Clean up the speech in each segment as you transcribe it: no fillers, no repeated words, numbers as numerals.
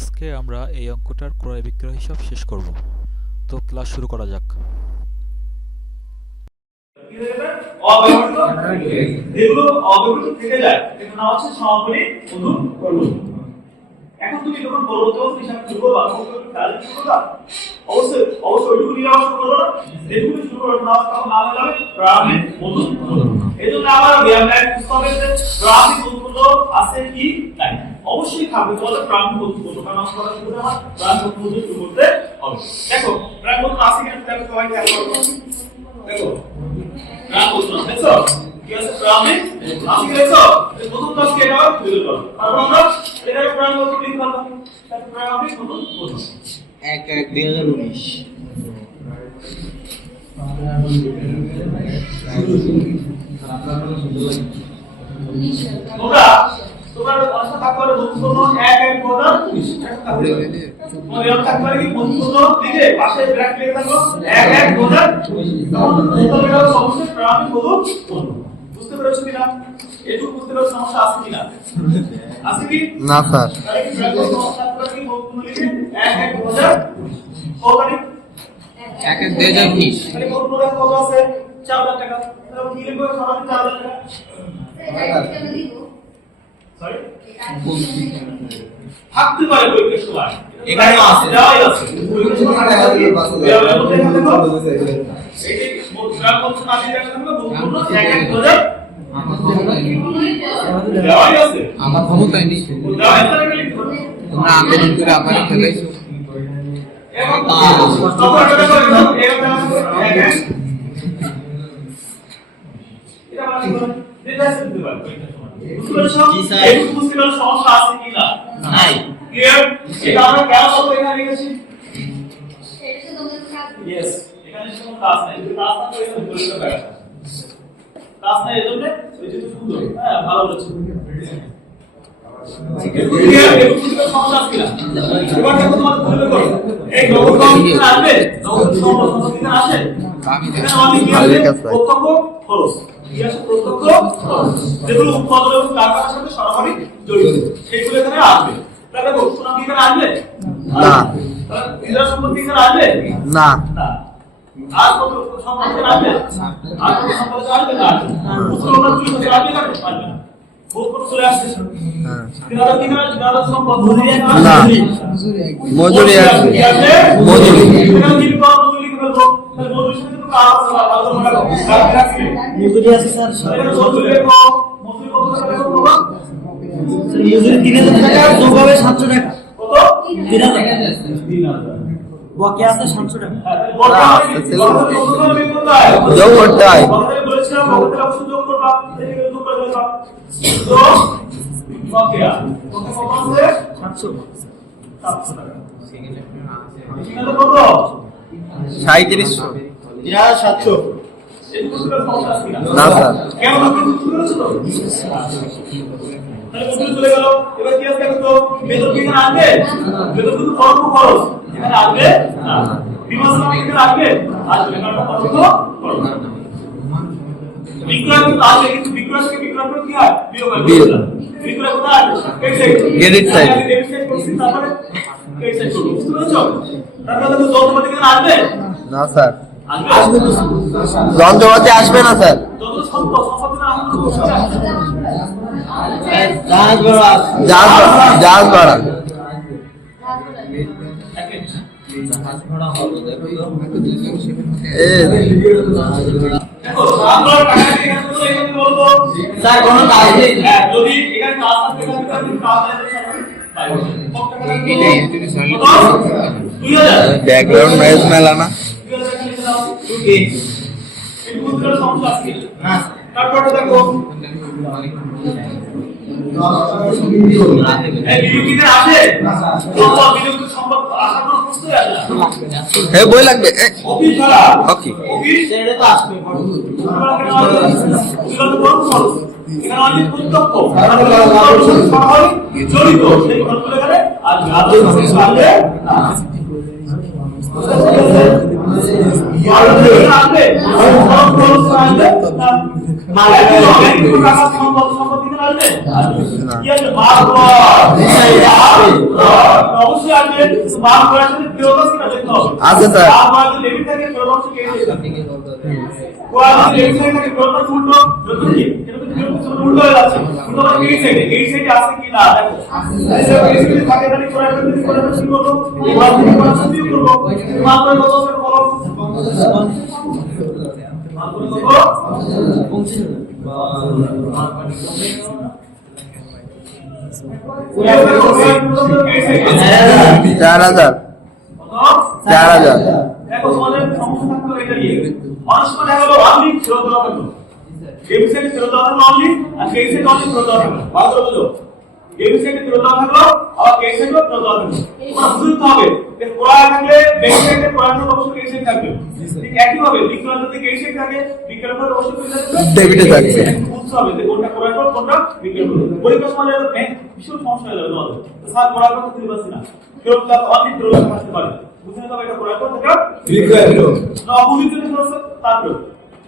আজকে আমরা এই অঙ্কটার ক্রয় বিক্রয় হিসাব শেষ করব। তো ক্লাস শুরু করা যাক। যেগুলো অব্যবহৃত থেকে যায় এর নাম হচ্ছে সমাপনী অনুকরণ। এখন তুমি যখন পরবর্তী হিসাব শুরু করবা তাহলে কি করবা? অবশ্যই ওইটুকু নিয়ে আসা করবো না, যেটুকু শুরু করবো না তখন নাম হবে প্রারম্ভিক অনুকরণ। এজন্য আবার ব্যায়াম পুস্তকে প্রারম্ভিক অনুকরণ আছে কি নাই অবশ্যই থাকবে। তোমাদের প্রারম্ভিক অনুকরণ কারণ আমরা কথা শুরু আমার প্রারম্ভিক অনুকরণ শুরু করতে হবে। দেখো প্রারম্ভিক অনুকরণ আছে কিনা তাহলে সবাই খেয়াল করো। দেখো প্রারম্ভিক অনুকরণ দেখো কি আছে প্রারম্ভিক আছে কি দেখো এই প্রথম কাজ কি এটা হবে খুঁজে দাও। তারপর আমরা এটার প্রারম্ভিক অনুকরণ লিখব। তারপর প্রারম্ভিক অনুকরণ 1/1/2019 তোমরা আশা থাকবে বন্ধুত্ব 1/1/2019 থাকবে মনে থাকবে কি বন্ধুত্ব দিকে পাশে ব্র্যাকেট লিখে থাকো 1/1/2019 তখন তোমরা সমস্যা প্রারম্ভিক অনুকরণ বুঝতে পেরেছো কিনা? এটুকু বুঝতে পেরেছো সমস্যা আছে কিনা? আছে কি না স্যার তাহলে কি ব্র্যাকেট সমস্যা থাকবে কি বন্ধুত্ব লিখে 1/1/2019 কত তারিখ 1/1/2019 তাহলে বন্ধুত্ব কত আছে 4000 টাকা। তাহলে কি লিখবো সরাসরি 4000 টাকা সরি থাকতে পারে পরীক্ষার সময় এখানেও আছে দেওয়াই আছে পরীক্ষার সময় টাকা দিয়ে দেওয়ার মধ্যে এখানে দেখো এই যে মোটগ্রাম কত কাজে দেখা থাকবে বন্ধুত্ব 1/1/2019 দেওয়াই আছে আমার ক্ষমতায় নেই দেওয়াই আছে লিখতে হবে তোমরা আবেদন করে আপাতত ফেলাইছো সমস্যা আছে কিনা নাই ক্লিয়ার এটা আমরা কেন বলবো এখানে লিখেছি यस এখানে কোনো কাজ নাই যদি কাজ না করে এখানে পরীক্ষা করা কাজ নাই এজন্য ওই যে সুন্দর হ্যাঁ ভালো বলেছো ক্লিয়ার এই সমস্যা আছে কিনা এবার দেখো তোমার বলবে করো এই নগদ কমিশন আসবে নগদ সমস্যা আসে এখানে আমি কি আছে প্রত্যক্ষ খরচ কি আছে প্রত্যক্ষ খরচ যেগুলো উৎপাদন এবং কারখানার সাথে সরাসরি জড়িত সেগুলো এখানে আসবে। তাহলে দেখো সুনাম কি এখানে আসবে না তাহলে নিজের সম্পত্তি এখানে আসবে না না আর কত সম্পত্তি আসবে আর কত সম্পত্তি আসবে না উত্তরটা তুই করতে আসবে না আসবে না বহুত কত চলে আসছে হ্যাঁ দিনাদার কি করে দিনাদার সম্পত্তি না মজুরি আছে মজুরি এখানে কি কর মজুরি কি বলবো তাহলে মজুরির সাথে তো আলাদা মজুরি আছে স্যার এখানে মজুরি কত মজুরি কত টাকা বাবা মজুরি 3000 টাকা যোগ হবে 700 টাকা কত 3000 বকে আছে 700 টাকা যোগ করতে হয় বলেছিলাম বকের অবশ্য যোগ করবা এদিকে যোগ করে দেবা তো বকেয়া বকে কত আছে 700 টাকা এখানে কত 3700 700 এই বুঝতে সমস্যা আছে কিনা না স্যার কেমন বুঝতে পেরেছো তো তাহলে বুঝতে চলে গেল। এবার কি আছে দেখো তো বেতন কি এখানে আসবে বেতন কিন্তু খরচ খরচ এখানে আসবে না বিমর্শন এখানে আসবে আসবে কারণ খরচ খরচ বিক্রয় কিন্তু আসবে কিন্তু বিক্রয় থেকে বিক্রয় করে কি হয় বিয়োগ হয় বিক্রয় কোথায় আসবে ক্রেডিট সাইড ডেবিট সাইড করছি তারপরে ক্রেডিট সাইড করব বুঝতে পেরেছো? তারপরে তো যন্ত্রপাতি এখানে আসবে না স্যার আসবে যন্ত্রপাতি আসবে না স্যার যত সম্পদ সম্পদ না আসবে জাহাজ বড় আছে জাহাজ ভাড়া দেখো আমরা টাকা দিয়ে এখানে তো এখানে বলবো স্যার কোনো কাজ নেই হ্যাঁ যদি এখানে কাজ থাকে তাহলে কাজ নাই তো 2000 ব্যাকগ্রাউন্ড নয়েজ মেলা না ওকে এই মুদ্রার সমস্যা আছে কি না তারপরে দেখো এই বিনিয়োগের আসে সম্পদ বিনিয়োগ সম্পদ আসার কোনো প্রশ্নই আসে না হে বই লাগবে অফিস ছাড়া ওকে অফিস সেটা তো আসবে এখানে অনেক প্রত্যক্ষ জড়িত সেই খরচগুলো এখানে আসবে আর আসবে না আসবে সম্পত্তি আসবে অবশ্যই আসবে বাম করার সাথে ফেরত আসছে না দেখতে হবে আছে স্যার। বাম করার লিমিট থাকে ফেরত আসছে কে দিতে কোয়াল লিমিট থাকে ফেরত আসছে উল্টো যত কি এটা তো ফেরত আসছে উল্টো হয়ে যাচ্ছে উল্টো মানে এই সাইডে আছে কি না দেখো এই সাইডে থাকে তাহলে করার সাথে কি করব এই বাম থেকে করার সাথে কি করব বাম করে কত আছে বলো বাম করে কত 4000 4000 দেখো তোমাদের সমস্যা থাকতো এটা নিয়ে মানুষ মানে হলো অনলি ফেরত দেওয়া থাকতো ডেবিট ফেরত দেওয়া থাকলো অনলি আর ক্রেডিট সাইড অনলি ফেরত দেওয়া থাকলো ভালো করে বুঝো ডেবিট সাইডে ফেরত দেওয়া থাকলো আর ক্রেডিট সাইডে ফেরত দেওয়া থাকলো তোমার বুঝতে হবে যে কোড়া থাকলে ডেবিট সাইডে কোড়ার জন্য অবশ্যই ক্রেডিট সাইড থাকবে ঠিক একই ভাবে বিক্রয় যদি ক্রেডিট সাইড থাকে বিক্রয় করে অবশ্যই ক্রেডিট সাইড ডেবিটে থাকবে। বুঝতে হবে যে কোনটা কোড়া করে কোনটা বিক্রয় করে পরীক্ষার সময় ভীষণ সমস্যা হয়ে যাবে তোমাদের স্যার কোড়া করতে দিতে পারছি না ফেরত দেওয়া অনলি ফেরত আসতে পারে বুঝতে হবে এটা কোড়া করে এটা বিক্রয় হলো না অপোজিট যদি সমস্যা তারপর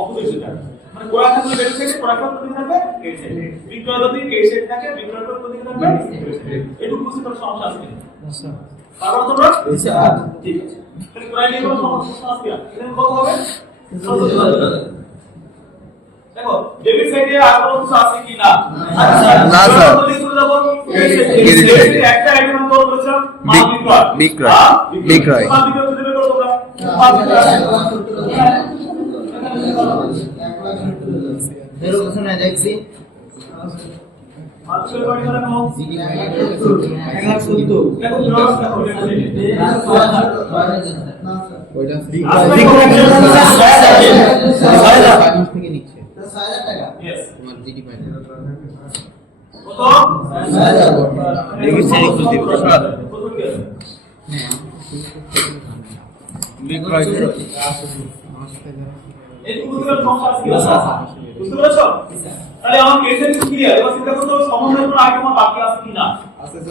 অপোজিট সেটা মানে কোড়া থাকলে ডেবিট সাইডে কোড়া করে দিতে থাকবে ক্রেডিট সাইডে বিক্রয় যদি ক্রেডিট সাইড থাকে বিক্রয় করে দিতে থাকবে এটুকু বুঝতে পারলে সমস্যা আছে আচ্ছা কারণ তোমরা স্যার ঠিক আছে তাহলে কোড়া নিয়ে কোনো সমস্যা আছে কি এটা কত হবে দেখো ডেবিট সাইডে আর কোনো কিছু আছে কি না না স্যার একটা আইটেম আমরা বলেছিলাম মাল বিক্রয় বিক্রয় মাল বিক্রয় করতে দেবে তোমরা এর ওখানে দেখছি মাল বিক্রয় করে করে নাও 170 দেখো জবাব দেখো ওইটা থেকে নিচ্ছে 6000 টাকা यस তোমার জিডি পাই কত 6000 দেখি সেরি খুঁজে দিব কত কি আছে বিক্রয় করে এই পুরো সমস্যা আছে কি আছে বুঝতে পেরেছো তাহলে আমার কেসের কি ক্লিয়ার এবার চিন্তা করতে হবে সমন্বয় কোন আইটেম বাকি আছে কিনা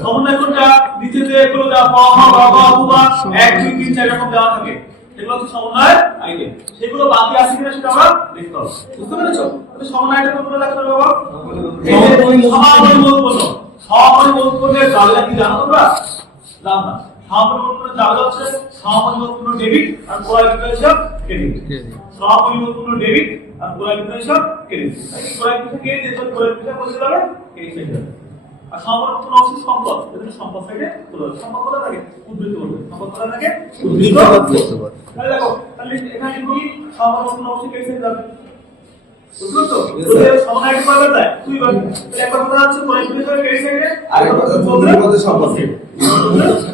সমন্বয় কোনটা নিচে যে এগুলো যা পাওয়া বাবা অথবা 1 2 3 4 এরকম দেওয়া থাকে এগুলো হচ্ছে সমন্বয় আইটেম সেগুলো বাকি আছে কিনা সেটা আমরা দেখতে হবে বুঝতে পেরেছো তাহলে সমন্বয় আইটেম কোনগুলো দেখতে হবে বাবা সমাপনী মূলপূর্ণ সমাপনী মূলপূর্ণের জাবেদা কি জানো তোমরা জানো না সমাপনী মূলপূর্ণের জাবেদা হচ্ছে সমাপনী মূলপূর্ণ ডেবিট আর ক্রয় বিক্রয় হিসাব ক্রেডিট সমাপনী মূলপূর্ণ ডেবিট আর ক্রয় বিক্রয় হিসাব ক্রেডিট এই ক্রয় বিক্রয় ক্রেডিট তো ক্রয় বিক্রয় বলতে যাবে ক্রেডিট সাইডে আর সমাপনী মূলপূর্ণ অবশ্যই সম্পদ এজন্য সম্পদ সাইডে বলা সম্পদ কোথা থাকে উদ্ধৃত বলবে সম্পদ কোথা থাকে উদ্ধৃত বলবে তাহলে দেখো তাহলে এখানে কি সমাপনী মূলপূর্ণ অবশ্যই ক্রেডিট সাইডে যাবে বুঝছো তো ওদের সময় এক পাবে তাই তুই বল তাহলে একবার কথা হচ্ছে ক্রয় বিক্রয় ক্রেডিট সাইডে আর একটা বলতে সম্পদ সাইডে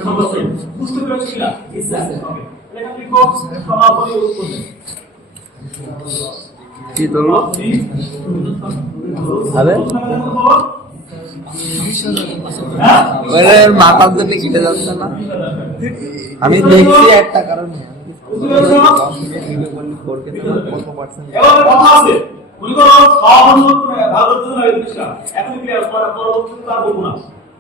সম্পদ সাইডে বুঝতে পেরেছো কিনা তাহলে এখানে লিখো সমাপনী উৎপন্ন কি বলবো আরে ওরে মাথার জন্য কেটে যাচ্ছে না আমি দেখছি একটা কারণ এবার কথা আছে উনি কোন সমাপনী ভালো জন্য এটা এখন ক্লিয়ার করা পরবর্তীতে আর বলবো না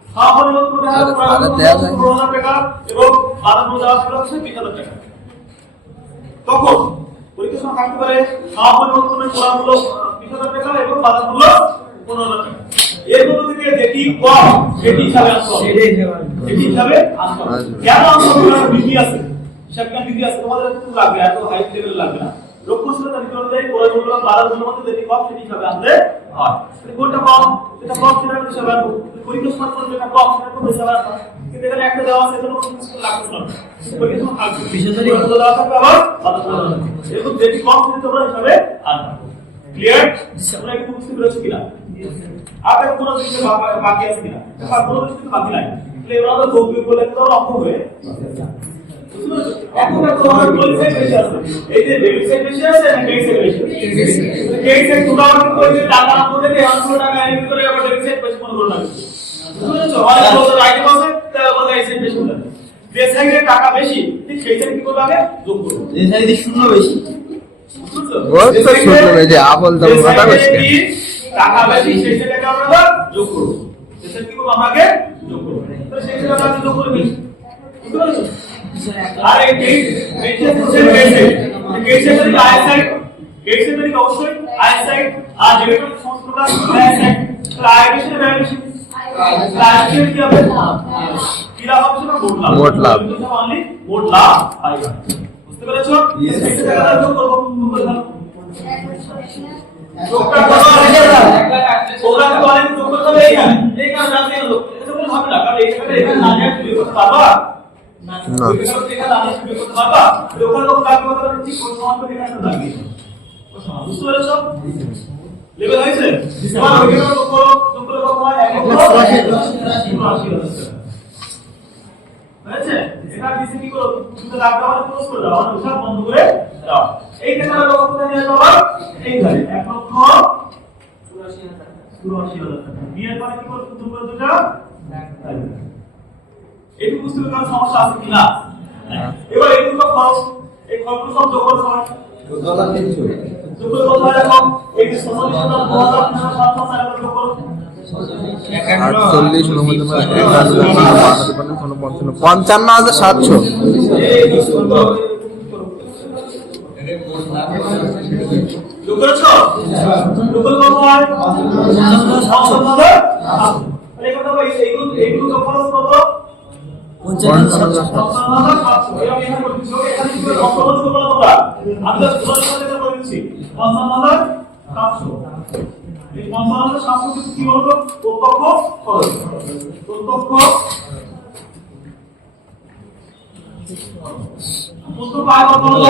সমাপনী উৎপন্ন দেওয়া টাকা এবং বাধা দেওয়া হচ্ছে 20000 টাকা তখন পরীক্ষার সময় থাকতে পারে সমাপনী উৎপন্নের করা হলো 20000 টাকা এবং বাধা হলো 15000 টাকা এর মধ্যে থেকে যেটি কম সেটি হিসাবে আনতে হবে সেটি হিসাবে আনতে হবে কেন আনতে হবে বিধি আছে হিসাবজ্ঞান বিধি আছে তোমাদের একটু লাগবে এত হাই লেভেল লাগবে না লক্ষ্যশীলতা নীতি অনুযায়ী পরিমাণগুলো 12 মধ্যে যেটি কম সেটি হিসাবে আনতে হয় কোনটা কম সেটা কম সেটা হিসাবে আনবো পরীক্ষার সময় কোন যেটা কম সেটা কোন হিসাবে আনবো কিন্তু এখানে একটা দেওয়া আছে এজন্য কোনো কিছু লাগবে না পরীক্ষার সময় থাকবে বিশেষজ্ঞ দেওয়া থাকবে আবার এরকম যেটি কম সেটি তোমরা হিসাবে আনবে ক্লিয়ার তোমরা কি বুঝতে পেরেছো কিনা আর দেখো কোনো কিছু বাকি আছে কিনা আর কোনো কিছু বাকি নাই তাহলে এবার আমরা যোগ বিয়োগ করলে তো লক্ষ্য হবে এখন তো আমার ক্রেডিট সাইড বেশি আছে এই যে ডেবিট সাইড বেশি আছে না ক্রেডিট সাইড বেশি আছে ক্রেডিট সাইড টোটাল করে টাকা না করে 100 টাকা এর ভিতরে আবার ডেবিট সাইড বেশি মনে করো না বুঝছো অনেক বড় আইটেম আছে তাহলে বলে এই সাইড বেশি হবে যে সাইডে টাকা বেশি ঠিক সেই সাইড কি করবে আগে যোগ করবে যে সাইডে শূন্য বেশি বুঝছো ওর তো শুনতে হবে যে আপল দাম কথা বেশি টাকা বেশি সেই সাইডে আমরা যোগ করব সেই সাইড কি করব আমরা আগে যোগ করব তাহলে সেই সাইডে আমরা যোগ করব বুঝতে পারছো আর এই মেইনটেইন প্রসেস কেসে যদি আই সাইড কেসে যদি অবশ্যই আই সাইড আর যেটা সমস্তটা আই সাইড তাহলে আই বেশি না বেশি আই কি হবে কি লাভ হবে সেটা মোট লাভ। মোট লাভ। অনলি মোট লাভ আইগা। বুঝতে পেরেছো? এটা জায়গাটা যোগ করব করে দাও। যোগটা করো ওরা তো অনেক যোগ করতে হবে এইখানে রাখতে হবে। এটা বলে হবে না কারণ এইখানে না যায় তুমি করতে পারবা না। এটা না যায় তুমি করতে পারবা। ওখানে লোক লাগবে কথা ঠিক সমান করে এখানে লাগবে। বুঝতে পেরেছো? লেভেল হয়েছে? এবার ওইখানে যোগ করো কত হয় 180 হয়েছে? এটা দিছে কি করো দুটো লাগবে মানে ক্লোজ করে দাও মানে হিসাব বন্ধ করে দাও। এই ক্ষেত্রে লোক কোথায় নিয়ে যাবো এইখানে 1,84,000 টাকা বিয়ের পরে কি করতে দুটো দুটো এইটুকু বুঝতে পারলে সমস্যা আছে কিনা? এবার এই দুটো খরচ এই খরচ সব যোগ করতে হয় যোগ করে কত হয় এখন এই 47,2000 যোগ করো 48 55,700 যোগ করেছো? যোগ করলে কত হয় 55,000 তাহলে কত হবে এইগুলো যোগ খরচ কত 55,700 এই আমি এখানে করে দিচ্ছি এখানে কি করে কত খরচ করব তোমরা আমি তো তোমাদের সাথে এটা করে দিচ্ছি 55,700 এই 55,700 কি বলতো প্রত্যক্ষ খরচ প্রত্যক্ষ আয় কত হলো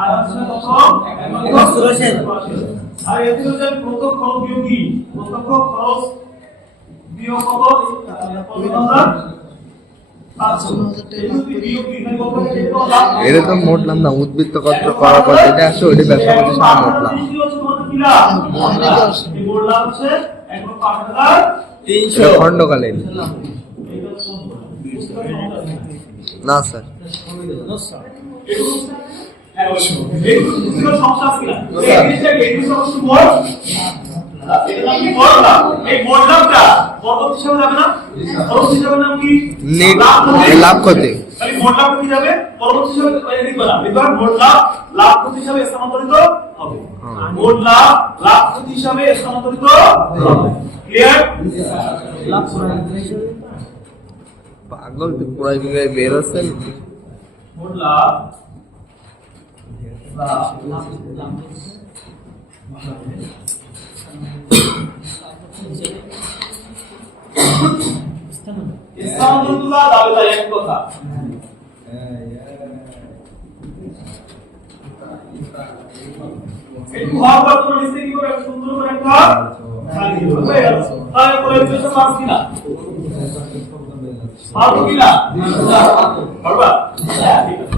আর আছে কত আর এতে হচ্ছে প্রত্যক্ষ খরচ বিয়োগ কি প্রত্যক্ষ খরচ বিয়োগ কত 55,000 এটা তো মোট লাভ না উদ্বৃত্ত কত করার পর যেটা আসে ওইটা ব্যবসা প্রতিষ্ঠানের মোট লাভ এটা খণ্ডকালীন না স্যার নেট লাভ ক্ষতি মোট লাভ কি যাবে পরবর্তী হিসাবে লিখবে না লিখবে মোট লাভ লাভ ক্ষতি হিসাবে স্থানান্তরিত হবে মোট লাভ লাভ ক্ষতি হিসাবে স্থানান্তরিত হবে ক্লিয়ার লাভ পাগল তুই পুরো জায়গায় বের হচ্ছে মোট লাভ স্থানান্তরিত দাবি তার এক কথা একটু হওয়ার পর তোমরা নিচে কি করে সুন্দর করে একটা তাহলে করে দিতে পারছ কিনা পারবো কিনা পারবা ঠিক আছে